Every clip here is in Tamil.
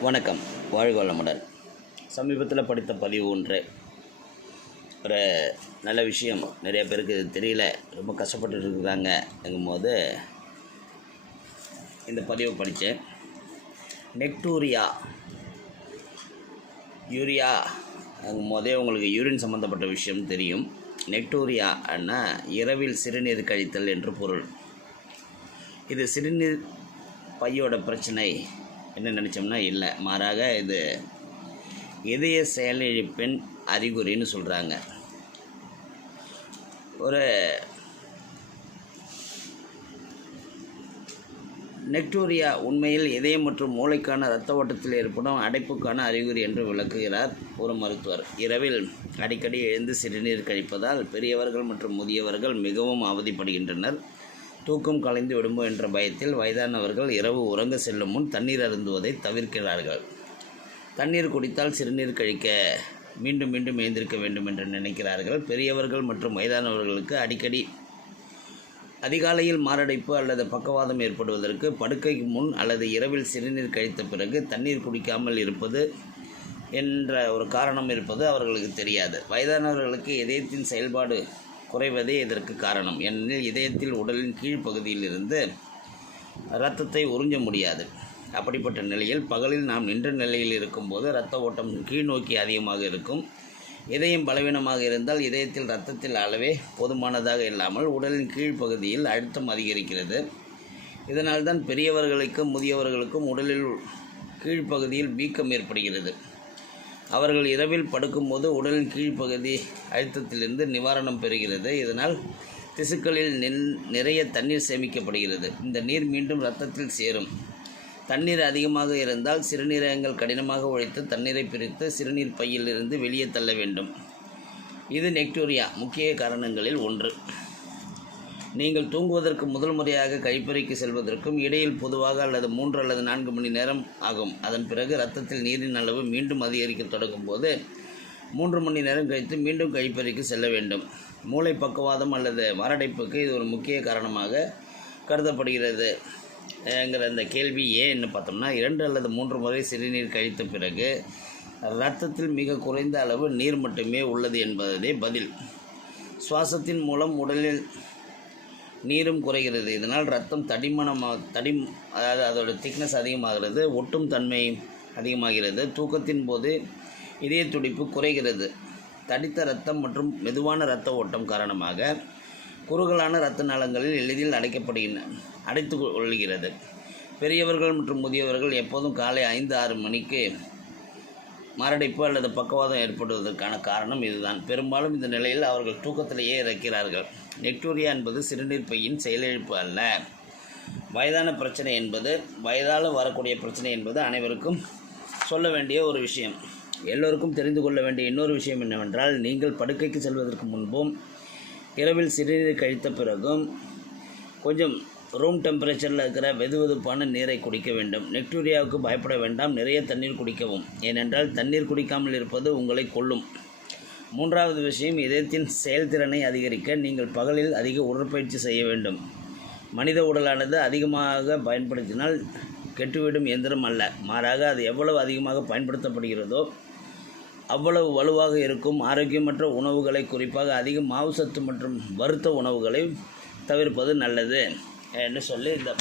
வணக்கம். வாழ்க வளமுடன். சமீபத்தில் படித்த பதிவு ஒன்று. ஒரு நல்ல விஷயம். நிறைய பேருக்கு இது தெரியல. ரொம்ப கஷ்டப்பட்டு இருக்கிறாங்கங்கும்போது இந்த பதிவை படித்தேன். நெக்டூரியா. யூரியா போதே உங்களுக்கு யூரின் சம்மந்தப்பட்ட விஷயம் தெரியும். நெக்டூரியா அண்ணா இரவில் சிறுநீர் கழித்தல் என்று பொருள். இது சிறுநீர் பையோட பிரச்சனை. என்ன நினச்சோம்னா இல்லை மாறாக இது இதய செயலிழப்பின் அறிகுறின்னு சொல்கிறாங்க ஒரு நெக்டோரியா உண்மையில் இதயம் மற்றும் மூளைக்கான இரத்த ஓட்டத்தில் ஏற்படும் அடைப்புக்கான அறிகுறி என்று விளக்குகிறார் ஒரு மருத்துவர். இரவில் அடிக்கடி எழுந்து சிறுநீர் கழிப்பதால் பெரியவர்கள் மற்றும் முதியவர்கள் மிகவும் அவதிப்படுகின்றனர். தூக்கம் கலைந்து விடுமோ என்ற பயத்தில் வயதானவர்கள் இரவு உறங்க செல்லும் முன் தண்ணீர் அருந்துவதை தவிர்க்கிறார்கள். தண்ணீர் குடித்தால் சிறுநீர் கழிக்க மீண்டும் மீண்டும் எழுந்திருக்க வேண்டும் என்று நினைக்கிறார்கள். பெரியவர்கள் மற்றும் வயதானவர்களுக்கு அடிக்கடி அதிகாலையில் மாரடைப்பு அல்லது பக்கவாதம் ஏற்படுவதற்கு படுக்கைக்கு முன் அல்லது இரவில் சிறுநீர் கழித்த பிறகு தண்ணீர் குடிக்காமல் இருப்பது என்ற ஒரு காரணம் இருப்பது அவர்களுக்கு தெரியாது. வயதானவர்களுக்கு இதயத்தின் செயல்பாடு குறைவதே இதற்கு காரணம். ஏனெனில் இதயத்தில் உடலின் கீழ்ப்பகுதியிலிருந்து இரத்தத்தை உறிஞ்ச முடியாது. அப்படிப்பட்ட நிலையில் பகலில் நாம் நின்ற நிலையில் இருக்கும்போது இரத்த ஓட்டம் கீழ் நோக்கி அதிகமாக இருக்கும். இதயம் பலவீனமாக இருந்தால் இதயத்தில் இரத்தத்தில் அளவே போதுமானதாக இல்லாமல் உடலின் கீழ்ப்பகுதியில் அழுத்தம் அதிகரிக்கிறது. இதனால்தான் பெரியவர்களுக்கும் முதியவர்களுக்கும் உடலில் கீழ்ப்பகுதியில் வீக்கம் ஏற்படுகிறது. அவர்கள் இரவில் படுக்கும்போது உடலின் கீழ்ப்பகுதி அழுத்தத்திலிருந்து நிவாரணம் பெறுகிறது. இதனால் திசுக்களில் நின் நிறைய தண்ணீர் சேமிக்கப்படுகிறது. இந்த நீர் மீண்டும் இரத்தத்தில் சேரும். தண்ணீர் அதிகமாக இருந்தால் சிறுநீரகங்கள் கடினமாக உழைத்து தண்ணீரை பிரித்து சிறுநீர் பையிலிருந்து வெளியே தள்ள வேண்டும். இது நெக்டோரியா முக்கிய காரணங்களில் ஒன்று. நீங்கள் தூங்குவதற்கு முதல் முறையாக கழிப்பறைக்கு செல்வதற்கும் இடையில் பொதுவாக அல்லது மூன்று அல்லது நான்கு மணி நேரம் ஆகும். அதன் பிறகு இரத்தத்தில் நீரின் அளவு மீண்டும் அதிகரிக்க தொடங்கும் போது மூன்று மணி நேரம் கழித்து மீண்டும் கழிப்பறைக்கு செல்ல வேண்டும். மூளை பக்கவாதம் அல்லது மரடைப்புக்கு இது ஒரு முக்கிய காரணமாக கருதப்படுகிறது. என்கிற அந்த கேள்வி ஏன்னு பார்த்தோம்னா இரண்டு அல்லது மூன்று முறை சிறுநீர் கழித்த பிறகு இரத்தத்தில் மிக குறைந்த அளவு நீர் மட்டுமே உள்ளது என்பதே பதில். சுவாசத்தின் மூலம் உடலில் நீரும் குறைகிறது. இதனால் ரத்தம் தடிமனமாக தடி அதாவது அதோட திக்னஸ் அதிகமாகிறது. ஒட்டும் தன்மை அதிகமாகிறது. தூக்கத்தின் போது இதய துடிப்பு குறைகிறது. தடித்த ரத்தம் மற்றும் மெதுவான இரத்த ஓட்டம் காரணமாக குறுகலான இரத்த நலங்களில் எளிதில் அடைக்கப்படுகின்றன அடைத்து கொள்கிறது. பெரியவர்கள் மற்றும் முதியவர்கள் எப்போதும் காலை ஐந்து ஆறு மணிக்கு மாரடைப்பு அல்லது பக்கவாதம் ஏற்படுவதற்கான காரணம் இதுதான். பெரும்பாலும் இந்த நிலையில் அவர்கள் தூக்கத்திலேயே இறக்கிறார்கள். நெக்டூரியா என்பது சிறுநீர் பையின் செயலிழப்பு அல்ல. வயதான பிரச்சனை என்பது வயதால் வரக்கூடிய பிரச்சனை என்பது அனைவருக்கும் சொல்ல வேண்டிய ஒரு விஷயம். எல்லோருக்கும் தெரிந்து கொள்ள வேண்டிய இன்னொரு விஷயம் என்னவென்றால் நீங்கள் படுக்கைக்கு செல்வதற்கு முன்பும் இரவில் சிறுநீர் கழித்த பிறகும் கொஞ்சம் ரூம் டெம்பரேச்சரில் இருக்கிற வெது வெதுப்பான நீரை குடிக்க வேண்டும். நெக்டூரியாவுக்கு பயப்பட வேண்டாம். நிறைய தண்ணீர் குடிக்கவும். ஏனென்றால் தண்ணீர் குடிக்காமல் இருப்பது உங்களை கொல்லும். மூன்றாவது விஷயம் இதயத்தின் செயல்திறனை அதிகரிக்க நீங்கள் பகலில் அதிக உடற்பயிற்சி செய்ய வேண்டும். மனித உடலானது அதிகமாக பயன்படுத்தினால் கெட்டுவிடும் எந்திரம் அல்ல. மாறாக அது எவ்வளவு அதிகமாக பயன்படுத்தப்படுகிறதோ அவ்வளவு வலுவாக இருக்கும். ஆரோக்கியமற்ற உணவுகளை குறிப்பாக அதிக மாவுசத்து மற்றும் வறுத்த உணவுகளை தவிர்ப்பது நல்லது. என்று சொல்லி இந்த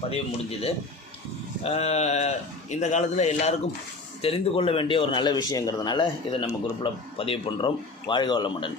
பதிவு முடிஞ்சுது. இந்த காலத்தில் எல்லாருக்கும் தெரிந்து கொள்ள வேண்டிய ஒரு நல்ல விஷயங்கிறதுனால இதை நம்ம குரூப்பில் பதிவு பண்ணுறோம் வாழ்க வளமுடன்.